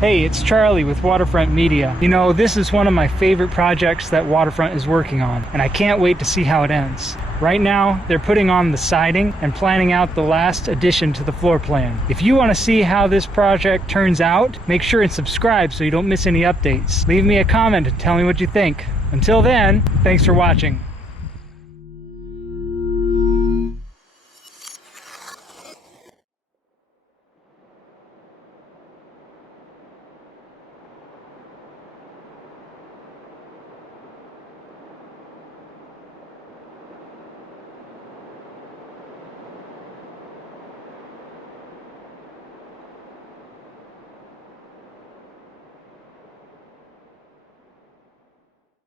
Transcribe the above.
Hey, it's Charlie with Waterfront Media. You know, this is one of my favorite projects that Waterfront is working on, and I can't wait to see how it ends. Right now, they're putting on the siding and planning out the last addition to the floor plan. If you want to see how this project turns out, make sure and subscribe so you don't miss any updates. Leave me a comment and tell me what you think. Until then, thanks for watching.